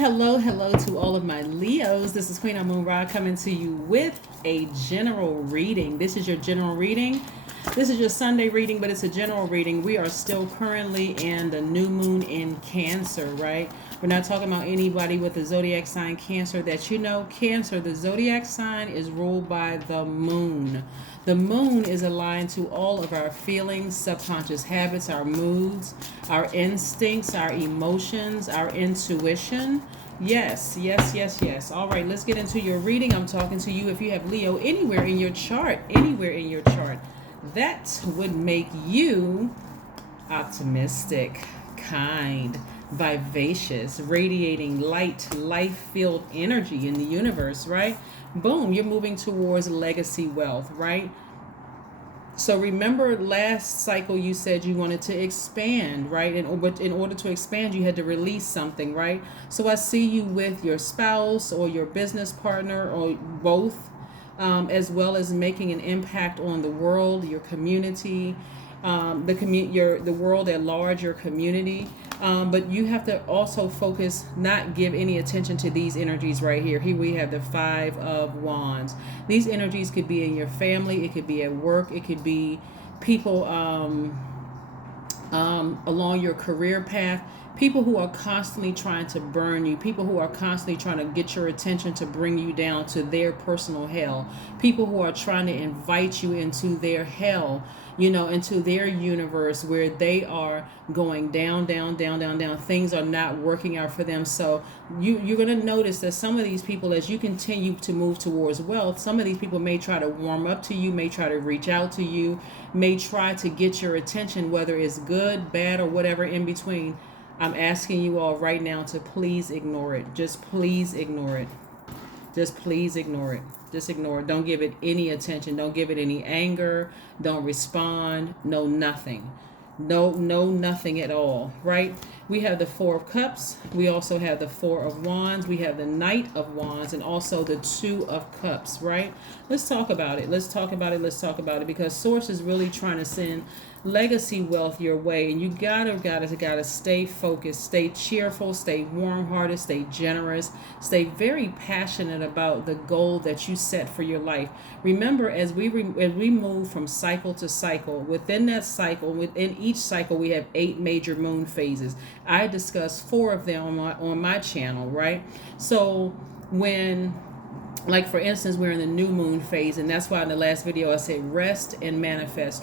Hello to all of my Leos. This is Queen Amun Ra coming to you with a general reading. This is your general reading. This is your Sunday reading, but it's a general reading. We are still currently in the new moon in Cancer, right? We're not talking about anybody with the zodiac sign Cancer that you know. Cancer, the zodiac sign is ruled by the moon. The moon is aligned to all of our feelings, subconscious habits, our moods, our instincts, our emotions, our intuition. Yes. All right, let's get into your reading. I'm talking to you if you have Leo anywhere in your chart, that would make you optimistic, kind, vivacious, radiating light, life-filled energy in the universe, right? Boom, you're moving towards legacy wealth, right? So remember last cycle you said you wanted to expand, right? But in order to expand, you had to release something, right? So I see you with your spouse or your business partner or both, as well as making an impact on the world, your community, the world at large, your community. But you have to also focus, not give any attention to these energies right here. Here we have the Five of Wands. These energies could be in your family, it could be at work, it could be people along your career path. People who are constantly trying to burn you, people who are constantly trying to get your attention to bring you down to their personal hell, people who are trying to invite you into their hell, into their universe where they are going down. Things are not working out for them. So you're going to notice that some of these people, as you continue to move towards wealth, some of these people may try to warm up to you, may try to reach out to you, may try to get your attention, whether it's good, bad, or whatever in between. I'm asking you all right now to please ignore it. Just please ignore it. Just please ignore it. Just ignore it. Don't give it any attention. Don't give it any anger. Don't respond. No, nothing. No, nothing at all, right? We have the Four of Cups. We also have the Four of Wands. We have the Knight of Wands and also the Two of Cups, right? Let's talk about it. Let's talk about it because Source is really trying to send legacy wealth your way, and you gotta stay focused, stay cheerful, stay warm-hearted, stay generous, stay very passionate about the goal that you set for your life. Remember, as we move from cycle to cycle, within each cycle we have 8 major moon phases. I discussed 4 of them on my channel, right? So when, like, for instance, we're in the new moon phase, and that's why in the last video I said rest and manifest.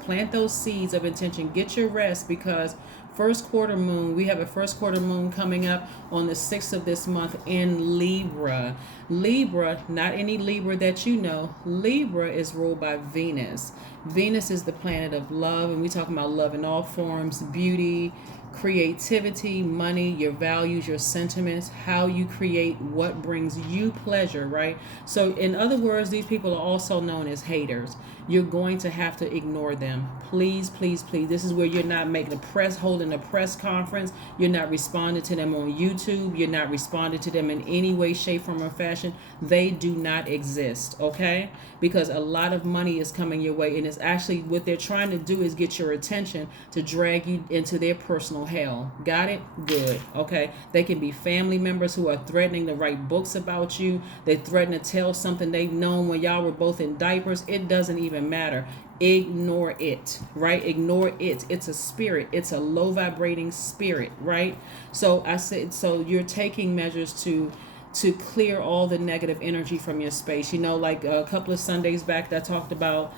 Plant those seeds of intention. Get your rest, because first quarter moon, we have a first quarter moon coming up on the 6th of this month in Libra. Libra, not any Libra that you know. Libra is ruled by Venus. Venus is the planet of love, and we talk about love in all forms, beauty, creativity, money, your values, your sentiments, how you create what brings you pleasure, right? So in other words, these people are also known as haters. You're going to have to ignore them. Please. This is where you're not holding a press conference. You're not responding to them on YouTube. You're not responding to them in any way, shape, form, or fashion. They do not exist, okay? Because a lot of money is coming your way, and it's actually what they're trying to do is get your attention to drag you into their personal hell. Got it? Good. Okay. They can be family members who are threatening to write books about you. They threaten to tell something they've known when y'all were both in diapers. It doesn't even matter. Ignore it, right? Ignore it. It's a spirit. It's a low vibrating spirit, right? So I said, so you're taking measures to clear all the negative energy from your space. Like a couple of Sundays back, I talked about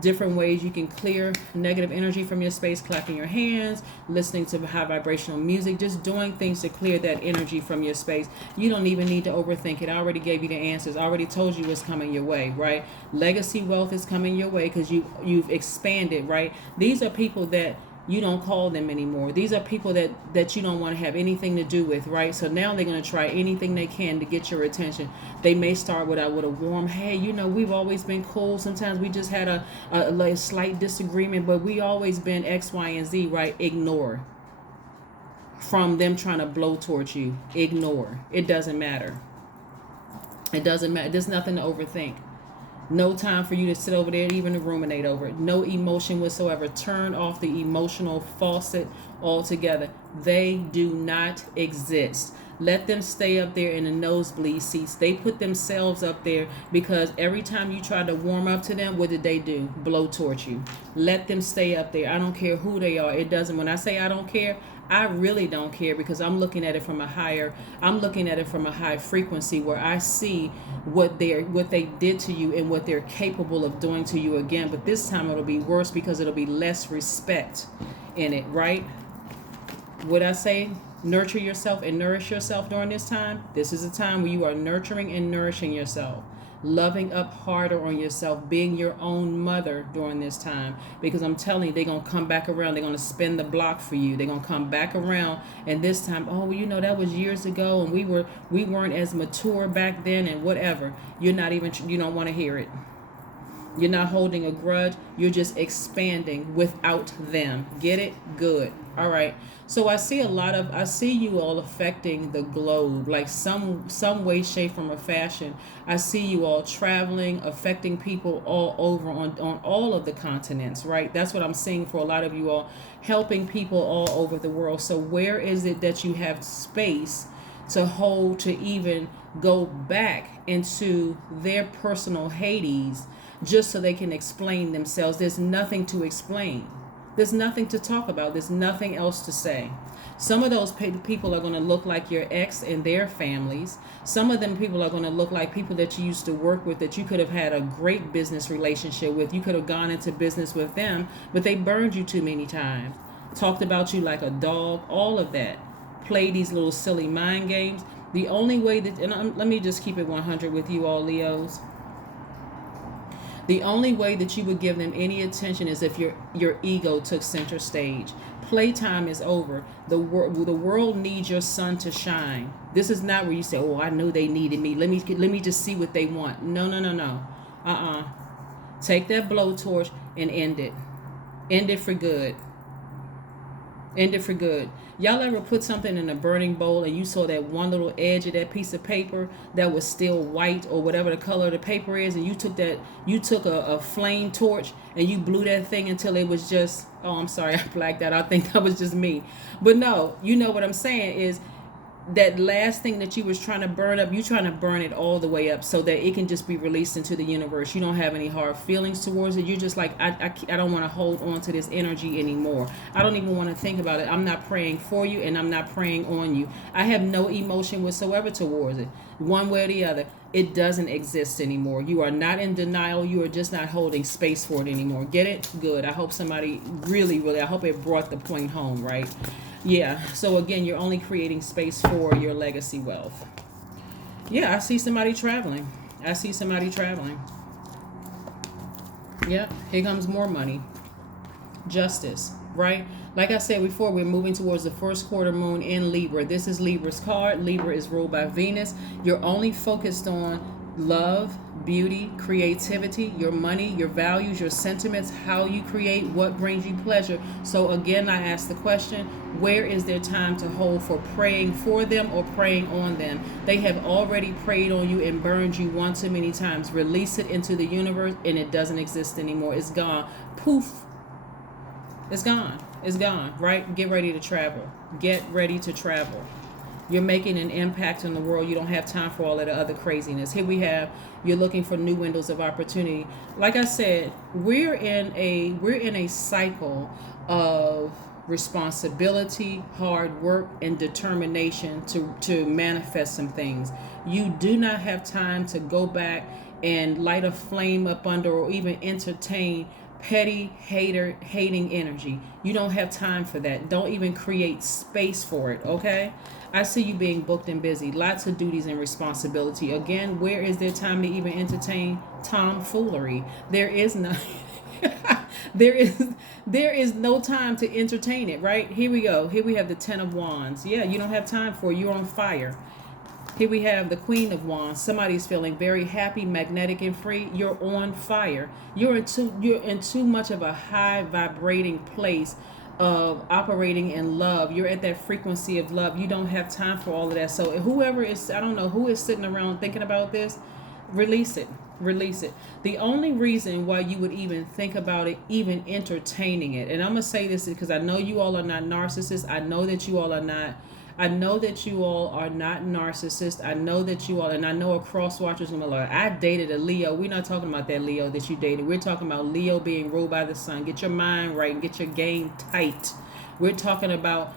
different ways you can clear negative energy from your space: clapping your hands, listening to high vibrational music, just doing things to clear that energy from your space. You don't even need to overthink it. I already gave you the answers. I already told you what's coming your way, right? Legacy wealth is coming your way because you've expanded, right? These are people that you don't call them anymore. These are people that you don't want to have anything to do with, right? So now they're going to try anything they can to get your attention. They may start with a warm, hey, we've always been cool. Sometimes we just had a slight disagreement, but we always been X, Y, and Z, right? Ignore. From them trying to blow towards you. Ignore. It doesn't matter. There's nothing to overthink. No time for you to sit over there even to ruminate over it. No emotion whatsoever. Turn off the emotional faucet altogether. They do not exist. Let them stay up there in the nosebleed seats. They put themselves up there because every time you try to warm up to them, what did they do? Blowtorch you. Let them stay up there. I don't care who they are. It doesn't. When I say I don't care, I really don't care, because I'm looking at it from a high frequency, where I see what they did to you and what they're capable of doing to you again. But this time it'll be worse, because it'll be less respect in it, right? What I say, nurture yourself and nourish yourself during this time. This is a time where you are nurturing and nourishing yourself, loving up harder on yourself, being your own mother during this time. Because I'm telling you, they're going to come back around. They're going to spin the block for you. They're going to come back around. And this time, oh, well, that was years ago, and we weren't as mature back then, and whatever. You don't want to hear it. You're not holding a grudge. You're just expanding without them. Get it? Good. All right. So I see you all affecting the globe, like some way, shape, form, or fashion. I see you all traveling, affecting people all over on all of the continents, right? That's what I'm seeing for a lot of you all, helping people all over the world. So where is it that you have space to hold, to even go back into their personal Hades, just so they can explain themselves? There's nothing to explain. There's nothing to talk about. There's nothing else to say. Some of those people are going to look like your ex and their families. Some of them people are going to look like people that you used to work with, that you could have had a great business relationship with. You could have gone into business with them, but they burned you too many times. Talked about you like a dog, all of that. Play these little silly mind games. The only way that, let me just keep it 100 with you all, Leos. The only way that you would give them any attention is if your ego took center stage. Playtime is over. The world needs your sun to shine. This is not where you say, "Oh, I knew they needed me. Let me just see what they want." No. Take that blowtorch and end it. End it for good. End it for good. Y'all ever put something in a burning bowl and you saw that one little edge of that piece of paper that was still white, or whatever the color of the paper is, and you took a flame torch and you blew that thing until it was just, oh, I'm sorry, I blacked out. I think that was just me. But no, you know what I'm saying is, that last thing that you was trying to burn up, you trying to burn it all the way up so that it can just be released into the universe. You don't have any hard feelings towards it. You're just like, I don't want to hold on to this energy anymore. I don't even want to think about it. I'm not praying for you, and I'm not praying on you. I have no emotion whatsoever towards it, one way or the other. It doesn't exist anymore. You are not in denial. You are just not holding space for it anymore. Get it? Good. I hope somebody really, I hope it brought the point home, right? Yeah, so again, you're only creating space for your legacy wealth. Yeah, I see somebody traveling. Yep, here comes more money. Justice, right? Like I said before, we're moving towards the first quarter moon in Libra. This is Libra's card. Libra is ruled by Venus. You're only focused on love, beauty, creativity, your money, your values, your sentiments, how you create, what brings you pleasure. So again, I ask the question, where is there time to hold for praying for them or praying on them? They have already prayed on you and burned you one too many times. Release it into the universe, and it doesn't exist anymore. It's gone. Poof. It's gone, right? Get ready to travel. You're making an impact in the world. You don't have time for all of the other craziness. Here we have, you're looking for new windows of opportunity. Like I said, we're in a cycle of responsibility, hard work, and determination to manifest some things. You do not have time to go back and light a flame up under, or even entertain petty hating energy. You don't have time for that. Don't even create space for it, okay? I see you being booked and busy. Lots of duties and responsibility. Again, where is there time to even entertain tomfoolery? There is no there is no time to entertain it, right? Here we go. Here we have the 10 of Wands. Yeah, you don't have time for it. You're on fire. Here we have the Queen of Wands. Somebody's feeling very happy, magnetic, and free. You're on fire. You're in too much of a high vibrating place of operating in love. You're at that frequency of love. You don't have time for all of that. So whoever is, I don't know who is sitting around thinking about this, release it. Release it. The only reason why you would even think about it, even entertaining it, and I'm going to say this because I know you all are not narcissists. I know that you all are not. I know that you all are not narcissists. I know that you all, and I know a cross watchers and like, I dated a Leo. We're not talking about that Leo that you dated. We're talking about Leo being ruled by the sun. Get your mind right and get your game tight. We're talking about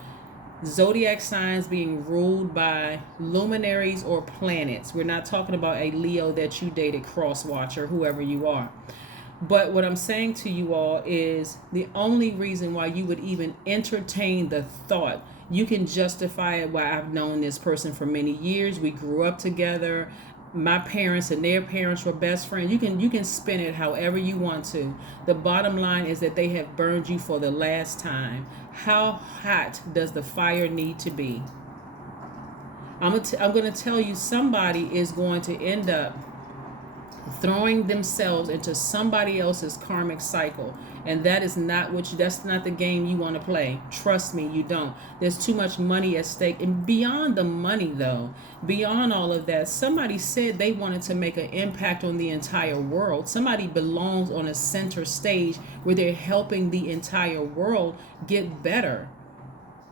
zodiac signs being ruled by luminaries or planets. We're not talking about a Leo that you dated, cross watcher, whoever you are. But what I'm saying to you all is the only reason why you would even entertain the thought, you can justify it. Why I've known this person for many years. We grew up together. My parents and their parents were best friends. You can spin it however you want to. The bottom line is that they have burned you for the last time. How hot does the fire need to be? I'm going to tell you, somebody is going to end up throwing themselves into somebody else's karmic cycle, and that is not that's not the game you want to play. Trust me, you don't. There's too much money at stake. And beyond the money, though, beyond all of that, somebody said they wanted to make an impact on the entire world. Somebody belongs on a center stage where they're helping the entire world get better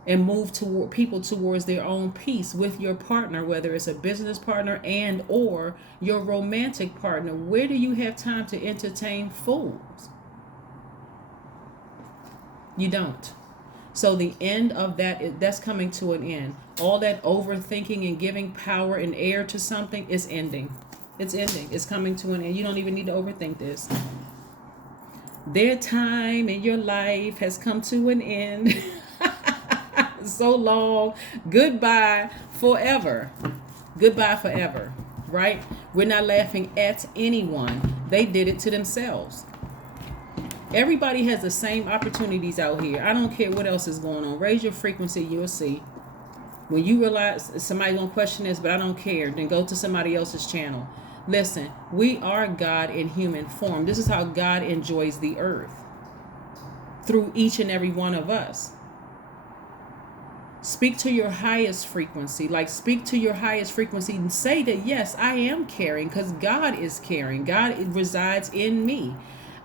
and move toward people towards their own peace with your partner, whether it's a business partner and or your romantic partner. Where do you have time to entertain fools? You don't. So the end of that's coming to an end. All that overthinking and giving power and air to something is ending. It's ending. It's coming to an end. You don't even need to overthink this. Their time in your life has come to an end. So long. Goodbye forever. Goodbye forever. Right? We're not laughing at anyone. They did it to themselves. Everybody has the same opportunities out here. I don't care what else is going on. Raise your frequency, you'll see. When you realize somebody's going to question this, but I don't care, then go to somebody else's channel. Listen, we are God in human form. This is how God enjoys the earth. Through each and every one of us. Speak to your highest frequency. Speak to your highest frequency and say that, yes, I am caring because God is caring. God resides in me.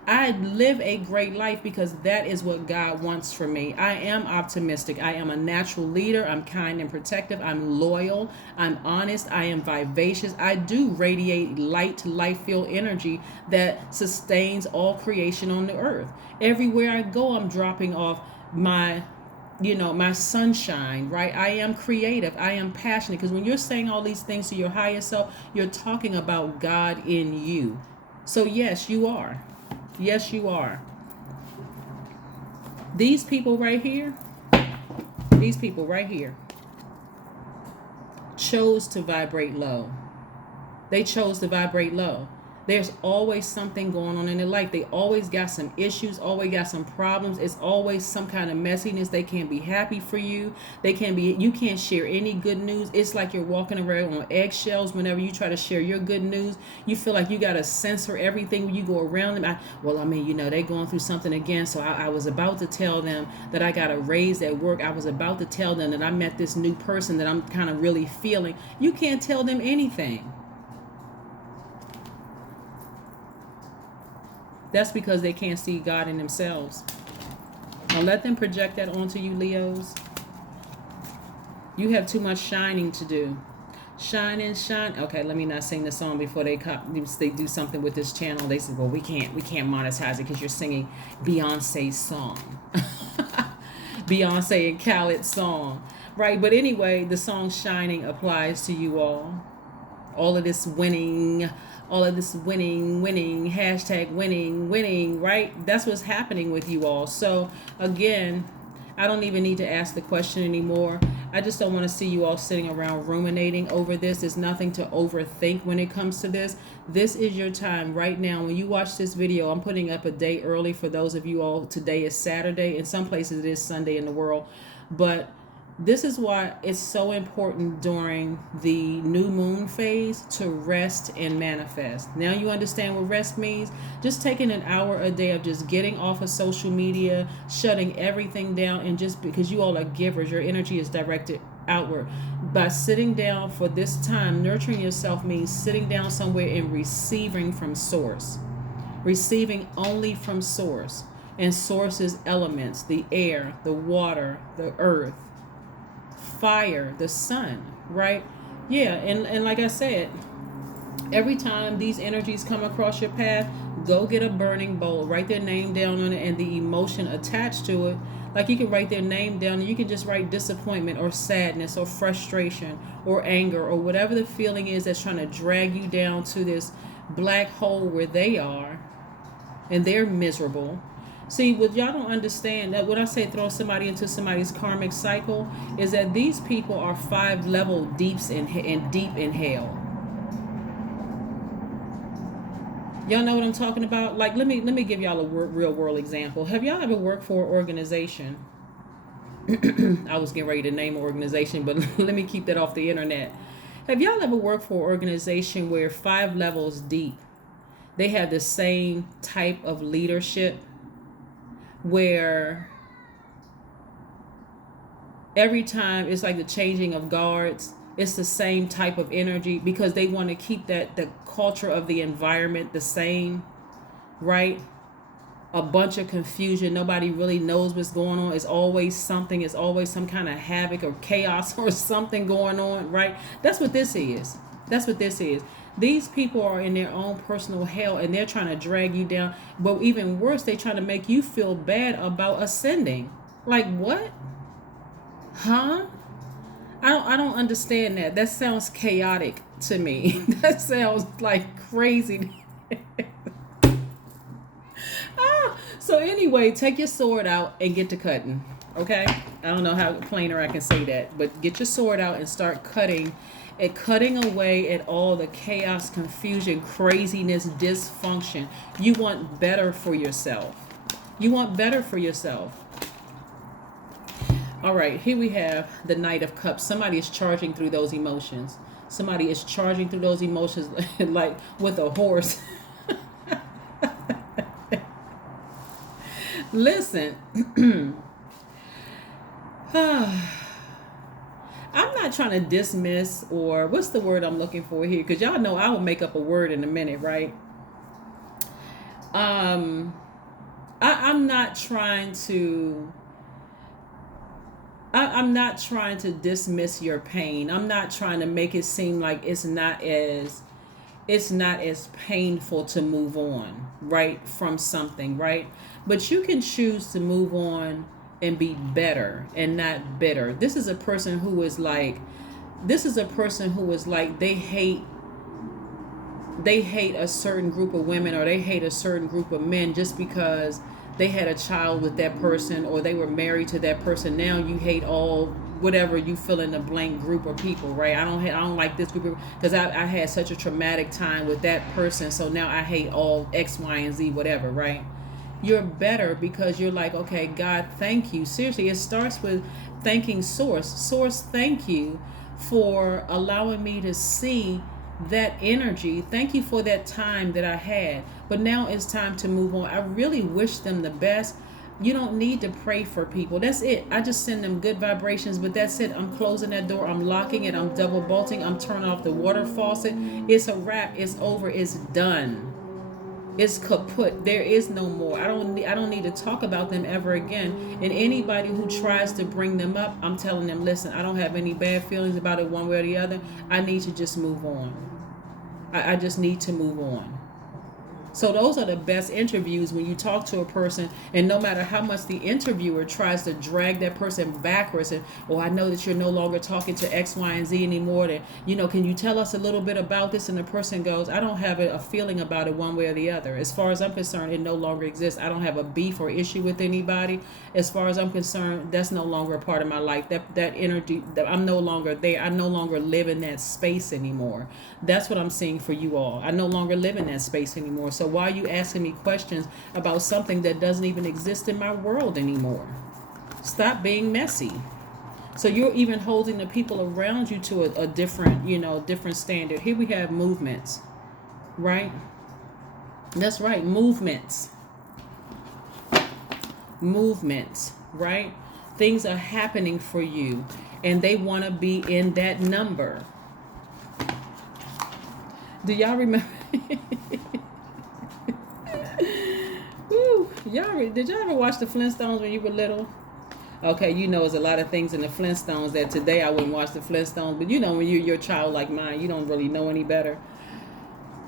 I live a great life because that is what God wants for me. I am optimistic. I am a natural leader. I'm kind and protective. I'm loyal. I'm honest. I am vivacious. I do radiate light, life-filled energy that sustains all creation on the earth. Everywhere I go, I'm dropping off my sunshine, right? I am creative. I am passionate. Because when you're saying all these things to your higher self, you're talking about God in you. So yes, you are. Yes, you are. These people right here chose to vibrate low. They chose to vibrate low. There's always something going on in their life. They always got some issues, always got some problems. It's always some kind of messiness. They can't be happy for you. You can't share any good news. It's like you're walking around on eggshells whenever you try to share your good news. You feel like you got to censor everything when you go around them. They're going through something again. So I was about to tell them that I got a raise at work. I was about to tell them that I met this new person that I'm kind of really feeling. You can't tell them anything. That's because they can't see God in themselves. Now let them project that onto you, Leos. You have too much shining to do. Shine and shine. Okay, let me not sing the song before they do something with this channel. They said, well, we can't monetize it because you're singing Beyonce's song. Beyonce and Khaled's song. Right, but anyway, the song Shining applies to you all. All of this winning, hashtag winning, right? That's what's happening with you all. So again, I don't even need to ask the question anymore. I just don't want to see you all sitting around ruminating over this. There's nothing to overthink when it comes to this. This is your time right now. When you watch this video, I'm putting up a day early for those of you all. Today is Saturday. In some places it is Sunday in the world. But this is why it's so important during the new moon phase to rest and manifest. Now you understand what rest means? Just taking an hour a day of just getting off of social media, shutting everything down, and just because you all are givers, your energy is directed outward. By sitting down for this time, nurturing yourself means sitting down somewhere and receiving from source. Receiving only from source. And source is elements, the air, the water, the earth, fire, the sun, right? Yeah, and like I said, every time these energies come across your path, go get a burning bowl, write their name down on it and the emotion attached to it. Like you can write their name down and you can just write disappointment or sadness or frustration or anger or whatever the feeling is that's trying to drag you down to this black hole where they are and they're miserable. See, what y'all don't understand, that when I say throw somebody into somebody's karmic cycle, is that these people are 5-level deeps in deep in hell. Y'all know what I'm talking about? Like, let me give y'all a real world example. Have y'all ever worked for an organization? I was getting ready to name an organization, but let me keep that off the internet. Have y'all ever worked for an organization where 5 levels deep, they have the same type of leadership, where every time it's like the changing of guards, it's the same type of energy because they want to keep the culture of the environment the same, right? A bunch of confusion. Nobody really knows what's going on. It's always something. It's always some kind of havoc or chaos or something going on, right? That's what this is. That's what this is. These people are in their own personal hell and they're trying to drag you down. But even worse, they're trying to make you feel bad about ascending. Like what? Huh? I don't understand that. That sounds chaotic to me. That sounds like crazy. So anyway, take your sword out and get to cutting. Okay? I don't know how plainer I can say that, but get your sword out and start cutting away at all the chaos, confusion, craziness, dysfunction. You want better for yourself. You want better for yourself. All right, here we have the Knight of Cups. Somebody is charging through those emotions. Somebody is charging through those emotions like with a horse. Listen, I'm not trying to dismiss, or what's the word I'm looking for here? Because y'all know I will make up a word in a minute, right? I'm not trying to... I'm not trying to dismiss your pain. I'm not trying to make it seem like it's not as painful to move on, right, from something, right? But you can choose to move on and be better and not bitter. This is a person who is like they hate a certain group of women, or they hate a certain group of men just because they had a child with that person or they were married to that person. Now you hate all whatever you fill in the blank group of people, right? I don't like this group because I had such a traumatic time with that person, so now I hate all X, Y, and Z, whatever, right? You're better because you're like, okay, God, thank you. Seriously, it starts with thanking Source. Source, thank you for allowing me to see that energy. Thank you for that time that I had. But now it's time to move on. I really wish them the best. You don't need to pray for people. That's it. I just send them good vibrations, but that's it. I'm closing that door. I'm locking it. I'm double bolting. I'm turning off the water faucet. It's a wrap. It's over. It's done. It's kaput. There is no more. I don't need to talk about them ever again. And anybody who tries to bring them up, I'm telling them, listen, I don't have any bad feelings about it one way or the other. I need to just move on. I just need to move on. So those are the best interviews, when you talk to a person and no matter how much the interviewer tries to drag that person backwards and, oh, I know that you're no longer talking to X, Y, and Z anymore. That, can you tell us a little bit about this? And the person goes, I don't have a feeling about it one way or the other. As far as I'm concerned, it no longer exists. I don't have a beef or issue with anybody. As far as I'm concerned, that's no longer a part of my life. That energy, I'm no longer there. I no longer live in that space anymore. That's what I'm seeing for you all. I no longer live in that space anymore. So why are you asking me questions about something that doesn't even exist in my world anymore? Stop being messy. So you're even holding the people around you to a different, different standard. Here we have movements, right? That's right, movements. Movements, right? Things are happening for you, and they want to be in that number. Do y'all remember? Woo, did y'all ever watch the Flintstones when you were little? Okay, you know, there's a lot of things in the Flintstones that today I wouldn't watch the Flintstones, but you know, when you're a child like mine, you don't really know any better.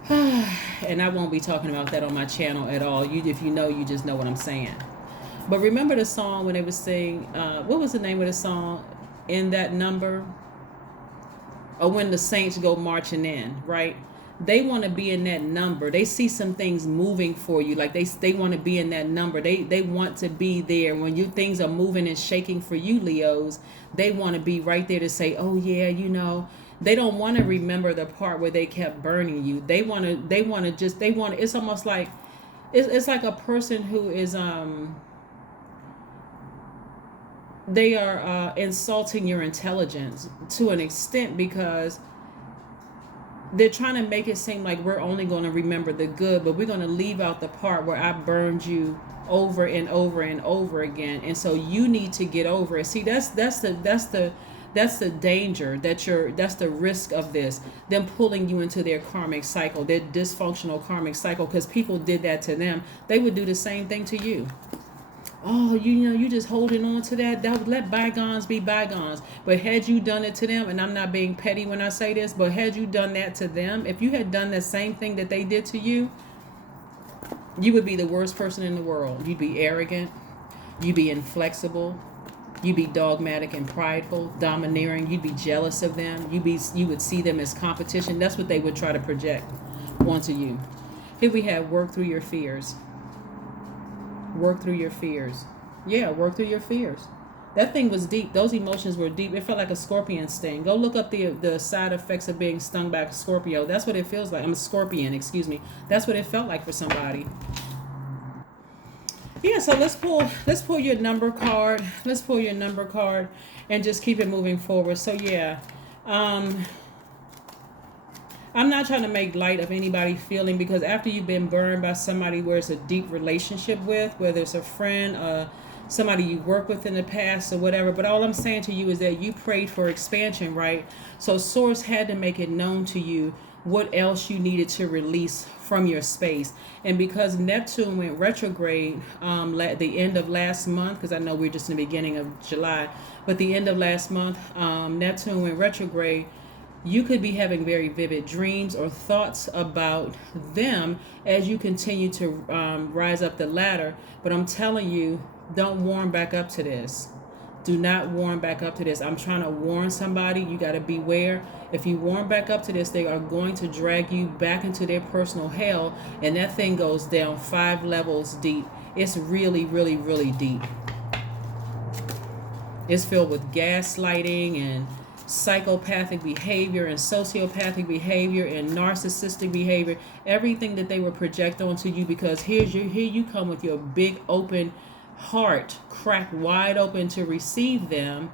And I won't be talking about that on my channel at all. If you know, you just know what I'm saying. But remember the song when they would sing, what was the name of the song? In that number? Or when the saints go marching in, right? They want to be in that number. They see some things moving for you. Like they want to be in that number. They want to be there. When things are moving and shaking for you, Leos, they want to be right there to say, oh yeah, you know. They don't want to remember the part where they kept burning you. It's almost like, it's like a person who is, they are insulting your intelligence to an extent, because they're trying to make it seem like we're only going to remember the good, but we're going to leave out the part where I burned you over and over and over again. And so you need to get over it. See, that's the danger, that's the risk of this, them pulling you into their karmic cycle, their dysfunctional karmic cycle, because people did that to them. They would do the same thing to you. Oh, you just holding on to that. Let bygones be bygones. But had you done it to them, and I'm not being petty when I say this, but had you done that to them, if you had done the same thing that they did to you, you would be the worst person in the world. You'd be arrogant. You'd be inflexible. You'd be dogmatic and prideful, domineering. You'd be jealous of them. You would see them as competition. That's what they would try to project onto you. Here we have work through your fears. Work through your fears. Yeah, work through your fears. That thing was deep. Those emotions were deep. It felt like a scorpion sting. Go look up the side effects of being stung by a Scorpio. That's what it feels like. I'm a scorpion, excuse me. That's what it felt like for somebody. Yeah, so let's pull your number card. Let's pull your number card and just keep it moving forward. So yeah. I'm not trying to make light of anybody feeling, because after you've been burned by somebody where it's a deep relationship with, whether it's a friend, somebody you worked with in the past or whatever, but all I'm saying to you is that you prayed for expansion, right? So Source had to make it known to you what else you needed to release from your space. And because Neptune went retrograde the end of last month, because I know we're just in the beginning of July, but the end of last month, Neptune went retrograde. You could be having very vivid dreams or thoughts about them as you continue to rise up the ladder. But I'm telling you, don't warm back up to this. Do not warm back up to this. I'm trying to warn somebody. You got to beware. If you warm back up to this, they are going to drag you back into their personal hell. And that thing goes down 5 levels deep. It's really, really, really deep. It's filled with gaslighting and psychopathic behavior and sociopathic behavior and narcissistic behavior, everything that they will project onto you, because here you come with your big open heart cracked wide open to receive them,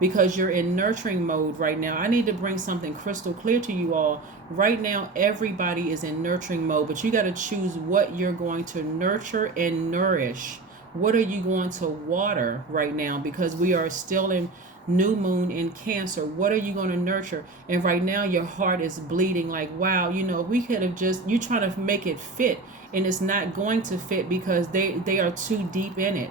because you're in nurturing mode right now. I need to bring something crystal clear to you all. Right now, everybody is in nurturing mode, but you got to choose what you're going to nurture and nourish. What are you going to water right now? Because we are still in new moon in Cancer. What are you going to nurture? And right now your heart is bleeding like, wow, we could have just, you trying to make it fit, and it's not going to fit because they are too deep in it.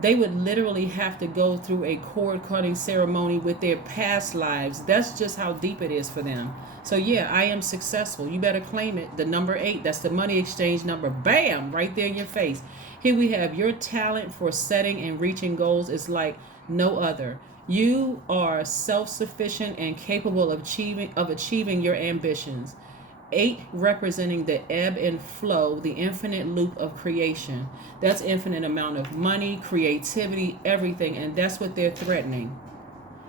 They would literally have to go through a cord cutting ceremony with their past lives. That's just how deep it is for them. So yeah, I am successful. You better claim it. The number 8, that's the money exchange number. Bam, right there in your face. Here we have your talent for setting and reaching goals is like no other. You are self-sufficient and capable of achieving your ambitions. 8 representing the ebb and flow, the infinite loop of creation. That's infinite amount of money, creativity, everything, and that's what they're threatening.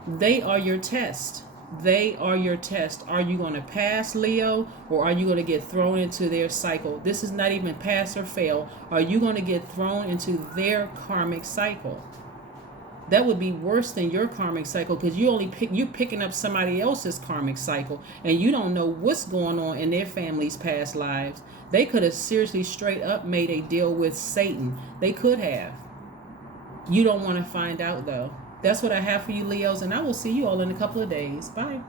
They are your test. They are your test. Are you going to pass, Leo, or are you going to get thrown into their cycle? This is not even pass or fail. Are you going to get thrown into their karmic cycle? That would be worse than your karmic cycle, because you're picking up somebody else's karmic cycle, and you don't know what's going on in their family's past lives. They could have seriously straight up made a deal with Satan. They could have. You don't want to find out though. That's what I have for you, Leos, and I will see you all in a couple of days. Bye.